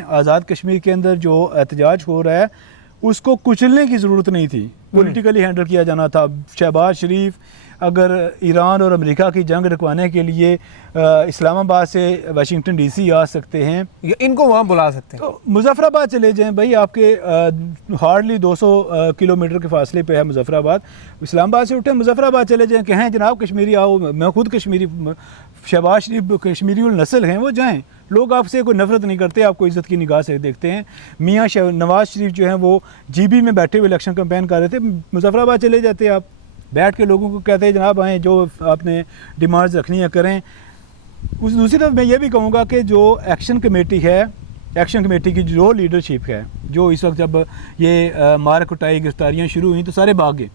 आज़ाद कश्मीर के अंदर जो एहतजाज हो रहा है उसको कुचलने की ज़रूरत नहीं थी, पॉलिटिकली हैंडल किया जाना था। शहबाज शरीफ अगर ईरान और अमेरिका की जंग रुकवाने के लिए इस्लामाबाद से वाशिंगटन डीसी आ सकते हैं, इनको वहाँ बुला सकते हैं, तो मुजफ्फराबाद चले जाएं भाई। आपके हार्डली 200 किलोमीटर के फासले पे है मुजफ्फराबाद। इस्लामाबाद से उठे मुजफ्फराबाद चले जाएं, कहें जनाब कश्मीरी आओ, मैं खुद कश्मीरी, शहबाज शरीफ कश्मीरी नस्ल हैं, वो जाएँ। लोग आपसे कोई नफरत नहीं करते, आपको इज़्ज़त की निगाह से देखते हैं। मियाँ नवाज शरीफ जो हैं वो जीबी में बैठे हुए इलेक्शन कैंपेन कर रहे थे, मुजफ्फराबाद चले जाते, आप बैठ के लोगों को कहते हैं जनाब आएँ, जो आपने डिमांड्स रखनी है करें। उस दूसरी तरफ मैं ये भी कहूँगा कि जो एक्शन कमेटी है, एक्शन कमेटी की जो लीडरशिप है, जो इस वक्त जब ये मार कुटाई गिरफ्तारियाँ शुरू हुई तो सारे भाग गए।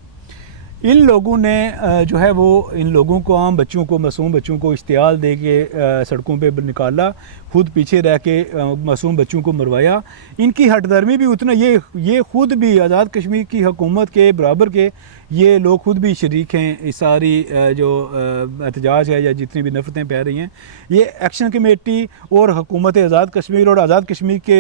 इन लोगों ने जो है वो इन लोगों को, आम बच्चों को, मासूम बच्चों को इश्तियाल दे के सड़कों पे निकाला, खुद पीछे रह के मासूम बच्चों को मरवाया। इनकी हटदर्मी भी उतना, ये खुद भी आज़ाद कश्मीर की हुकूमत के बराबर के ये लोग खुद भी शरीक हैं इस सारी जो एहतजाज है या जितनी भी नफरतें फैल रही हैं। ये एक्शन कमेटी और हुकूमत आज़ाद कश्मीर और आज़ाद कश्मीर के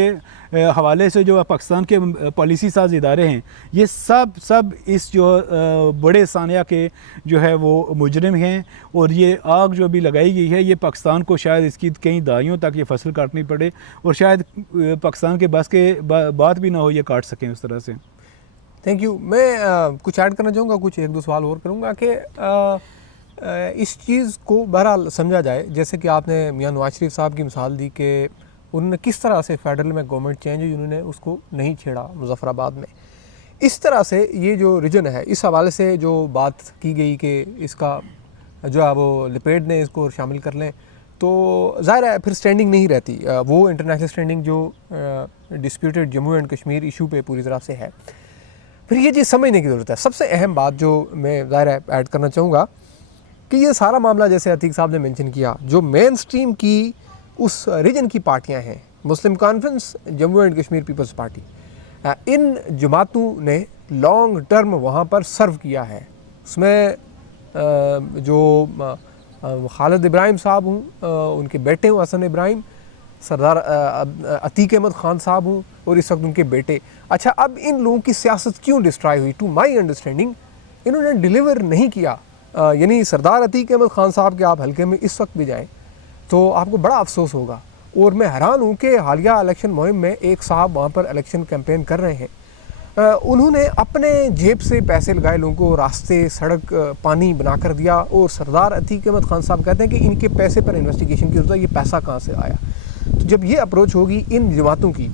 हवाले से जो पाकिस्तान के पॉलिसी साज इदारे हैं, ये सब इस जो बड़े सानिया के जो है वो मुजरिम हैं। और ये आग जो अभी लगाई गई है, ये पाकिस्तान को शायद इसकी कई दाइयों तक ये फसल काटनी पड़े और शायद पाकिस्तान के बस के बात भी ना हो ये काट सकें उस तरह से। Thank you. मैं कुछ ऐड करना चाहूँगा, कुछ एक दो सवाल और करूँगा कि इस चीज़ को बहरहाल समझा जाए, जैसे कि आपने मियाँ नवाज शरीफ साहब की मिसाल दी कि उन्होंने किस तरह से फेडरल में गवर्नमेंट चेंज हुई, उन्होंने उसको नहीं छेड़ा मुजफ्फराबाद में। इस तरह से ये जो रीजन है, इस हवाले से जो बात की गई कि इसका जो है वो लिपेट ने इसको शामिल कर लें, तो ज़ाहिर है फिर स्टैंडिंग नहीं रहती, वो इंटरनेशनल स्टैंडिंग जो disputed Jammu and Kashmir issue पे पूरी तरह से है। फिर ये चीज़ समझने की ज़रूरत है। सबसे अहम बात जो मैं ज़ाहिर है ऐड करना चाहूँगा कि ये सारा मामला, जैसे अतीक साहब ने मेंशन किया, जो मेन स्ट्रीम की उस रीजन की पार्टियाँ हैं, Muslim Conference, Jammu and Kashmir Peoples Party, इन जमातों ने लॉन्ग टर्म वहाँ पर सर्व किया है। उसमें जो खालिद इब्राहिम साहब हूँ, उनके बेटे हूँ हसन इब्राहिम, सरदार अतीक अहमद ख़ान साहब हूँ और इस वक्त उनके बेटे। अच्छा, अब इन लोगों की सियासत क्यों डिस्ट्रॉय हुई? टू माई अंडरस्टैंडिंग इन्होंने डिलीवर नहीं किया। यानी सरदार अतीक अहमद ख़ान साहब के आप हल्के में इस वक्त भी जाएँ तो आपको बड़ा अफसोस होगा। और मैं हैरान हूँ कि हालिया इलेक्शन मुहिम में एक साहब वहाँ पर इलेक्शन कैंपेन कर रहे हैं, उन्होंने अपने जेब से पैसे लगाए, लोगों को रास्ते, सड़क, पानी बना कर दिया। और सरदार अतीक अहमद ख़ान साहब कहते हैं कि इनके पैसे पर इन्वेस्टिगेशन की जरूरत है, ये पैसा कहाँ से आया। तो जब ये अप्रोच होगी इन जमातों की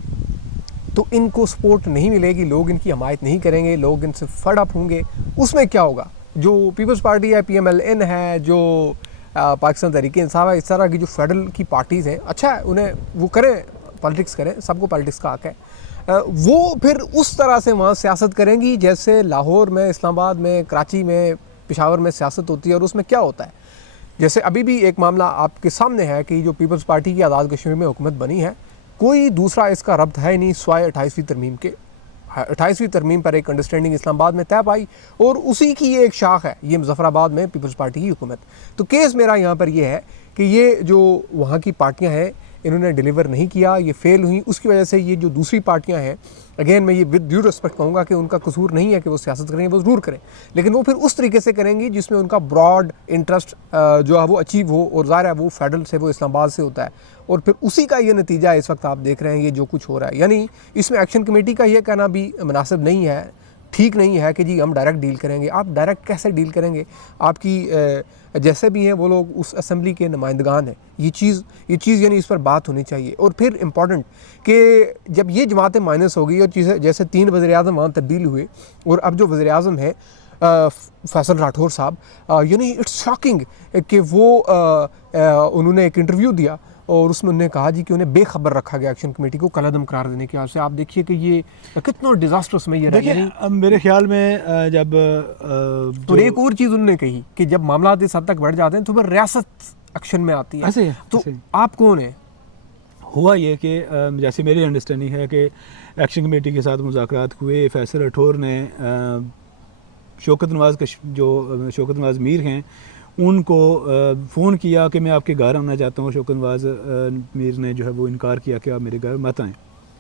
तो इनको सपोर्ट नहीं मिलेगी, लोग इनकी हमायत नहीं करेंगे, लोग इनसे फड अप होंगे। उसमें क्या होगा? जो पीपल्स पार्टी है, PMLN है, जो पाकिस्तान तहरीक-ए-इंसाफ है, इस तरह की जो फेडरल की पार्टीज़ हैं, अच्छा है उन्हें वो करें, पॉलिटिक्स करें, सबको पॉलिटिक्स का हक है। वो फिर उस तरह से वहाँ सियासत करेंगी जैसे लाहौर में, इस्लामाबाद में, कराची में, पेशावर में सियासत होती है। और उसमें क्या होता है, जैसे अभी भी एक मामला आपके सामने है कि जो पीपल्स पार्टी की आज़ाद कश्मीर में हुकूमत बनी है, कोई दूसरा इसका रब्त है नहीं सिवाय 28वीं तरमीम के। 28वीं तरमीम पर एक अंडरस्टैंडिंग इस्लामाबाद में तय पाई और उसी की ये एक शाख है, ये मुजफ्फराबाद में पीपल्स पार्टी की हुकूमत। तो केस मेरा यहाँ पर ये है कि ये जो वहाँ की पार्टियाँ हैं, इन्होंने डिलीवर नहीं किया, ये फेल हुई। उसकी वजह से ये जो दूसरी पार्टियां हैं, अगेन मैं ये विद ड्यू रिस्पेक्ट कहूँगा कि उनका कसूर नहीं है कि वो सियासत करेंगे, वो ज़रूर करें, लेकिन वो फिर उस तरीके से करेंगी जिसमें उनका ब्रॉड इंटरेस्ट जो है वो अचीव हो। और ज़ाहिर है वो फेडरल से, वो इस्लामाबाद से होता है और फिर उसी का ये नतीजा इस वक्त आप देख रहे हैं ये जो कुछ हो रहा है। यानी इसमें एक्शन कमेटी का ये कहना भी मुनासिब नहीं है, ठीक नहीं है कि जी हम डायरेक्ट डील करेंगे। आप डायरेक्ट कैसे डील करेंगे? आपकी जैसे भी हैं वो लोग उस असम्बली के नुमाइंदगान हैं। ये चीज़ यानी इस पर बात होनी चाहिए। और फिर इम्पॉर्टेंट कि जब ये जमातें माइनस हो गई और चीज़ें जैसे 3 वज़ीर-ए-आज़म वहाँ तब्दील हुए और अब जो वज़ीर-ए-आज़म है फैसल राठौर साहब, यानी इट्स शॉकिंग कि वो उन्होंने एक इंटरव्यू दिया और उसमें उन्होंने कहा जी कि उन्हें बेखबर रखा गया एक्शन कमेटी को कलअदम करार देने के वजह से। आप देखिए कि ये कितना डिजास्टर्स में ये देखिए, मेरे ख्याल में जब तो एक और चीज़ उन्होंने कही कि जब मामला इस हद तक बढ़ जाते हैं तो फिर रियासत एक्शन में आती है। तो आप कौन है? हुआ ये कि जैसे मेरी अंडरस्टैंडिंग है कि एक्शन कमेटी के साथ मुज़ाकरात हुए, फैसल राठौर ने शौकत नवाज़ मीर हैं उनको फ़ोन किया कि मैं आपके घर आना चाहता हूँ, शौकत नवाज़ मीर ने जो है वो इनकार किया कि आप मेरे घर मत आएँ।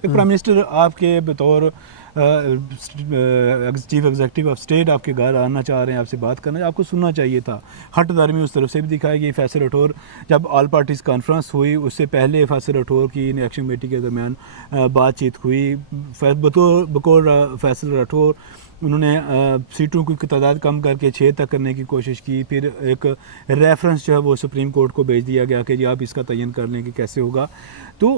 एक प्राइम मिनिस्टर आपके बतौर चीफ एग्जीक्यूटिव ऑफ स्टेट आपके घर आना चाह रहे हैं, आपसे बात करना, आपको सुनना चाहिए था। हट दरमी उस तरफ से भी दिखाई गई। फैसल राठौर जब ऑल पार्टीज़ कॉन्फ्रेंस हुई उससे पहले फैसल राठौर की एक्शन कमेटी के दरमियान बातचीत हुई। बकौर फैसल राठौर उन्होंने सीटों की तादाद कम करके 6 तक करने की कोशिश की। फिर एक रेफरेंस जो है वो सुप्रीम कोर्ट को भेज दिया गया कि जी आप इसका तयन कर लें कि कैसे होगा। तो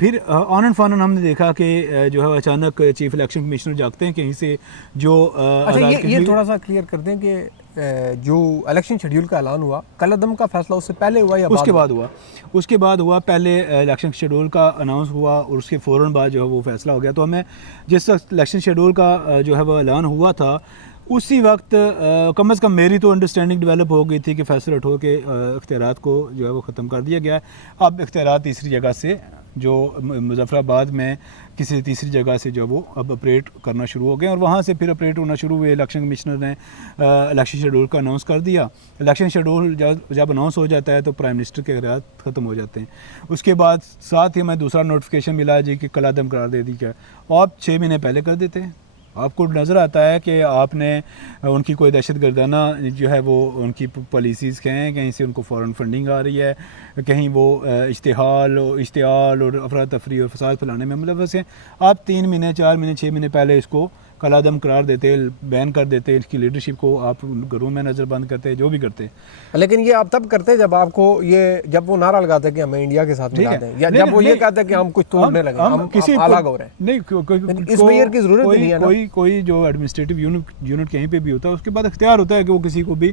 फिर ऑन एंड फॉरन हमने देखा कि जो है अचानक चीफ इलेक्शन कमिश्नर जागते हैं कहीं से जो अच्छा ये थोड़ा सा क्लियर कर दें कि जो इलेक्शन शेड्यूल का ऐलान हुआ कलअदम का फैसला उससे पहले हुआ या उसके बाद हुआ? उसके बाद हुआ। पहले इलेक्शन शेड्यूल का अनाउंस हुआ और उसके फ़ौरन बाद जो है वो फैसला हो गया। तो हमें जिस वक्त इलेक्शन शेड्यूल का जो है वो ऐलान हुआ था उसी वक्त कम से कम मेरी तो अंडरस्टैंडिंग डेवलप हो गई थी कि फैसल राठौर के इख्तियारात को जो है वो ख़त्म कर दिया गया है। अब इख्तियारात तीसरी जगह से जो मुजफ्फराबाद में किसी तीसरी जगह से जो वो अब ऑपरेट करना शुरू हो गए और वहाँ से फिर ऑपरेट होना शुरू हुए। इलेक्शन कमिश्नर ने इलेक्शन शेड्यूल का अनाउंस कर दिया। इलेक्शन शेड्यूल जब अनाउंस हो जाता है तो प्राइम मिनिस्टर के इख्तियारात ख़त्म हो जाते हैं। उसके बाद साथ ही हमें दूसरा नोटिफिकेशन मिला जी कि कलअदम करार दे दी क्या। आप 6 महीने पहले कर देते हैं। आपको नज़र आता है कि आपने उनकी कोई दहशत गर्दाना जो है वो उनकी पॉलिसीज़ कहें, कहीं से उनको फ़ौरन फंडिंग आ रही है, कहीं वो इश्तिहाल और अफरा तफरी और फसाद फैलाने में मुलव्वस हैं। आप 3 महीने 4 महीने 6 महीने पहले इसको कलअदम करार देते, बैन कर देते, इसकी लीडरशिप को आप घरों में नज़र बंद करते, जो भी करते। लेकिन ये आप तब करते जब आपको जब वो नारा लगाते कि हमें इंडिया के साथ मिला दें या जब वो ये कहते कि हम कुछ तोड़ने लगे, हम किसी अलग हो रहे हैं। नहीं, इस मेयर की ज़रूरत नहीं है ना। कोई जो एडमिनिस्ट्रेटिव यूनिट कहीं पे भी होता है उसके बाद इख्तियार होता है कि वो किसी को भी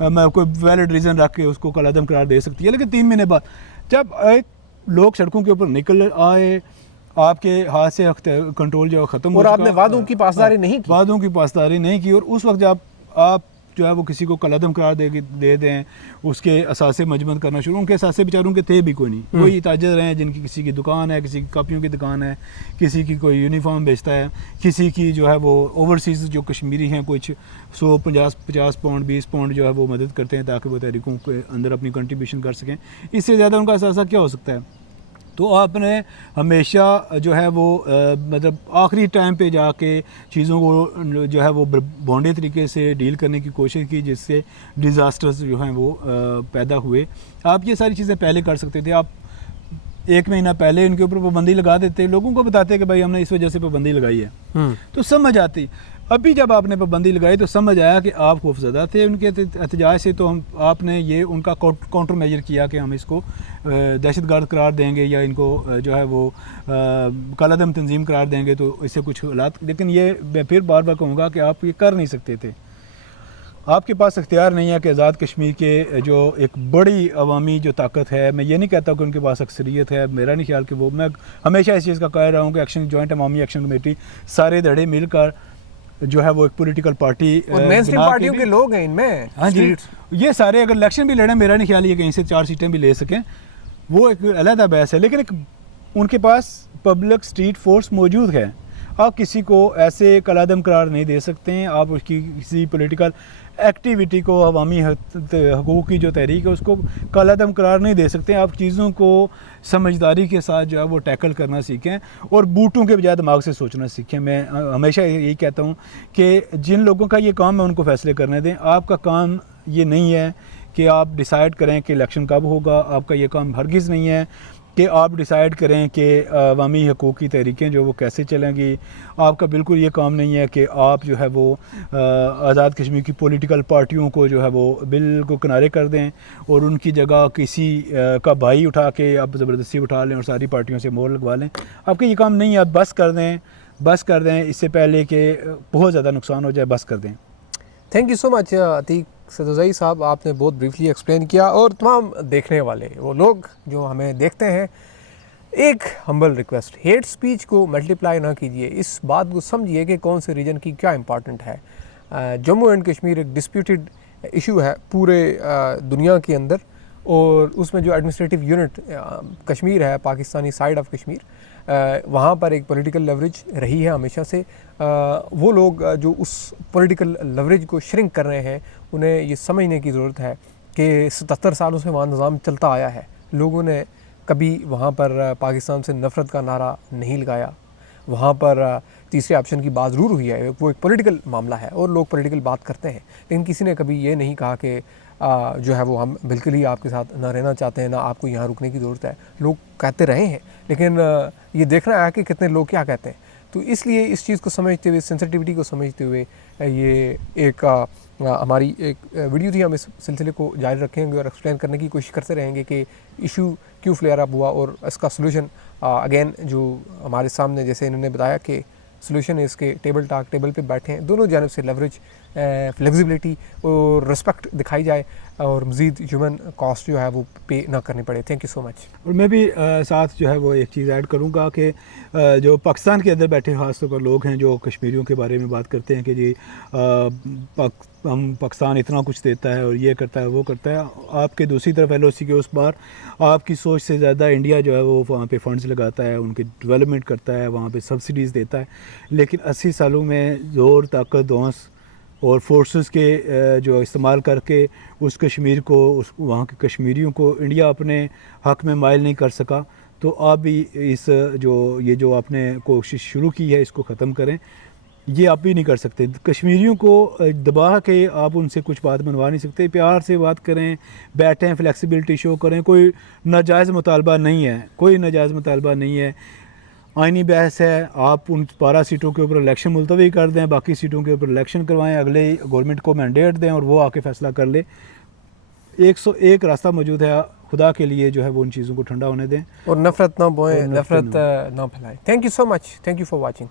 कोई वैलिड रीज़न रख के उसको कलअदम करार दे सकती है। लेकिन 3 महीने बाद जब लोग सड़कों के ऊपर निकल आए, आपके हाथ से कंट्रोल जो ख़त्म और आपने वादों की पासदारी नहीं की और उस वक्त जब आप जो है वो किसी को कलअदम करार दे दें, उसके असासे मजबूत करना शुरू। उनके असासे बेचारों के थे भी कोई नहीं, कोई ताजर हैं जिनकी किसी की दुकान है, किसी की कापियों की दुकान है, किसी की कोई यूनिफॉर्म बेचता है, किसी की जो है वो ओवरसीज़ जो कश्मीरी हैं कुछ 100-50 पाउंड 20 पाउंड जो है वो मदद करते हैं ताकि वो तहरीकों के अंदर अपनी कंट्रीब्यूशन कर सकें। इससे ज़्यादा उनका असासा क्या हो सकता है? तो आपने हमेशा जो है वो मतलब आखिरी टाइम पे जाके चीज़ों को जो है वो बॉन्डे तरीके से डील करने की कोशिश की जिससे डिज़ास्टर्स जो हैं वो पैदा हुए। आप ये सारी चीज़ें पहले कर सकते थे। आप 1 महीना पहले इनके ऊपर पाबंदी लगा देते, लोगों को बताते कि भाई हमने इस वजह से पाबंदी लगाई है, तो समझ आती। अभी जब आपने पाबंदी लगाई तो समझ आया कि आप खौफजदा थे उनके एहतजाज से, तो आपने ये उनका काउंटर मेजर किया कि हम इसको दहशतगर्द करार देंगे या इनको जो है वो कलअदम तंजीम करार देंगे तो इससे कुछ हालात। लेकिन ये मैं फिर बार बार कहूँगा कि आप ये कर नहीं सकते थे। आपके पास इख्तियार नहीं है कि आज़ाद कश्मीर के जो एक बड़ी अवामी जो ताकत है, मैं ये नहीं कहता कि उनके पास अक्सरियत है, मेरा नहीं ख्याल कि वो, मैं हमेशा इस चीज़ का कह रहा हूँ कि जॉइंट अवामी एक्शन कमेटी सारे धड़े मिलकर जो है वो एक पॉलिटिकल पार्टी और मेनस्ट्रीम पार्टियों के लोग हैं इनमें। हाँ जी, ये सारे अगर इलेक्शन भी लड़े, मेरा नहीं ख्याल ये कहीं से 4 सीटें भी ले सकें, वो एक अलग बहस है। लेकिन एक उनके पास पब्लिक स्ट्रीट फोर्स मौजूद है। आप किसी को ऐसे कलअदम करार नहीं दे सकते हैं। आप उसकी किसी पॉलिटिकल एक्टिविटी को, अवामी हकूक़ की जो तहरीक है उसको कलअदम करार नहीं दे सकते। आप चीज़ों को समझदारी के साथ जो है वो टैकल करना सीखें और बूटों के बजाय दिमाग से सोचना सीखें। मैं हमेशा यही कहता हूँ कि जिन लोगों का ये काम है उनको फैसले करने दें। आपका काम ये नहीं है कि आप डिसाइड करें कि इलेक्शन कब होगा। आपका ये काम हरगिज़ नहीं है कि आप डिसाइड करें कि अवामी हकूक़ की तहरीकें जो वो कैसे चलेंगी। आपका बिल्कुल ये काम नहीं है कि आप जो है वो आज़ाद कश्मीर की पॉलिटिकल पार्टियों को जो है वो बिल्कुल किनारे कर दें और उनकी जगह किसी का भाई उठा के आप ज़बरदस्ती उठा लें और सारी पार्टियों से मोहर लगवा लें। आपका ये काम नहीं है। आप बस कर दें इससे पहले कि बहुत ज़्यादा नुकसान हो जाए, बस कर दें। Thank you so much Atiq Saduzai साहब, आपने बहुत ब्रीफली एक्सप्लेन किया। और तमाम देखने वाले वो लोग जो हमें देखते हैं, एक हम्बल रिक्वेस्ट, हेट स्पीच को मल्टीप्लाई ना कीजिए। इस बात को समझिए कि कौन से रीजन की क्या इंपॉर्टेंट है। जम्मू एंड कश्मीर एक डिस्प्यूटेड इशू है पूरे दुनिया के अंदर, और उसमें जो एडमिनिस्ट्रेटिव यूनिट कश्मीर है, पाकिस्तानी साइड ऑफ कश्मीर, वहाँ पर एक पॉलिटिकल लेवरेज रही है हमेशा से। वो लोग जो उस पॉलिटिकल लेवरेज को श्रिंक कर रहे हैं, उन्हें ये समझने की ज़रूरत है कि 77 सालों से वहाँ निज़ाम चलता आया है, लोगों ने कभी वहाँ पर पाकिस्तान से नफ़रत का नारा नहीं लगाया। वहाँ पर तीसरे ऑप्शन की बात ज़रूर हुई है, वो एक पॉलिटिकल मामला है और लोग पॉलिटिकल बात करते हैं, लेकिन किसी ने कभी ये नहीं कहा कि जो है वो हम बिल्कुल ही आपके साथ ना रहना चाहते हैं, ना आपको यहाँ रुकने की ज़रूरत है। लोग कहते रहे हैं, लेकिन ये देखना है कि कितने लोग क्या कहते हैं। तो इसलिए इस चीज़ को समझते हुए, सेंसिटिविटी को समझते हुए, ये एक हमारी एक वीडियो थी। हम इस सिलसिले को जारी रखेंगे और एक्सप्लेन करने की कोशिश करते रहेंगे कि इशू क्यों फ्लेयर अप हुआ और इसका सोल्यूशन अगेन जो हमारे सामने, जैसे इन्होंने बताया कि सोल्यूशन है इसके टेबल टॉक, टेबल पे बैठे हैं, दोनों जानब से लेवरेज, फ्लेक्सिबिलिटी और रिस्पेक्ट दिखाई जाए और मज़ीद ह्यूमन कॉस्ट जो है वो पे ना करनी पड़े। Thank you so much. और मैं भी साथ जो है वो एक चीज़ ऐड करूँगा कि जो पाकिस्तान के अंदर बैठे खास तौर पर लोग हैं जो कश्मीरियों के बारे में बात करते हैं कि जी हम पाकिस्तान इतना कुछ देता है और ये करता है वो करता है, आपके दूसरी तरफ LOC के उस बार आपकी सोच से ज़्यादा इंडिया जो है वो वहाँ पे फंड्स लगाता है, उनकी डेवलपमेंट करता है, वहाँ पे सब्सिडीज़ देता है। लेकिन 80 सालों में ज़ोर, ताकत, दौंस और फोर्सेस के जो इस्तेमाल करके उस कश्मीर को, उस वहाँ के कश्मीरियों को इंडिया अपने हक़ में माइल नहीं कर सका। तो आप भी इस जो आपने कोशिश शुरू की है इसको ख़त्म करें। ये आप भी नहीं कर सकते, कश्मीरियों को दबा के आप उनसे कुछ बात मनवा नहीं सकते। प्यार से बात करें, बैठें, फ्लेक्सिबिलिटी शो करें। कोई नाजायज़ मुतालबा नहीं है, कोई नाजायज़ मुतालबा नहीं है। आइनी बहस है, आप उन 12 सीटों के ऊपर इलेक्शन मुलतवी कर दें, बाकी सीटों के ऊपर इलेक्शन करवाएं, अगले गवर्नमेंट को मैंडेट दें और वो आके फ़ैसला कर ले। 101 रास्ता मौजूद है, खुदा के लिए जो है वो उन चीज़ों को ठंडा होने दें और नफ़रत ना बोएं, नफ़रत ना फैलाएं। Thank you so much, thank you for watching.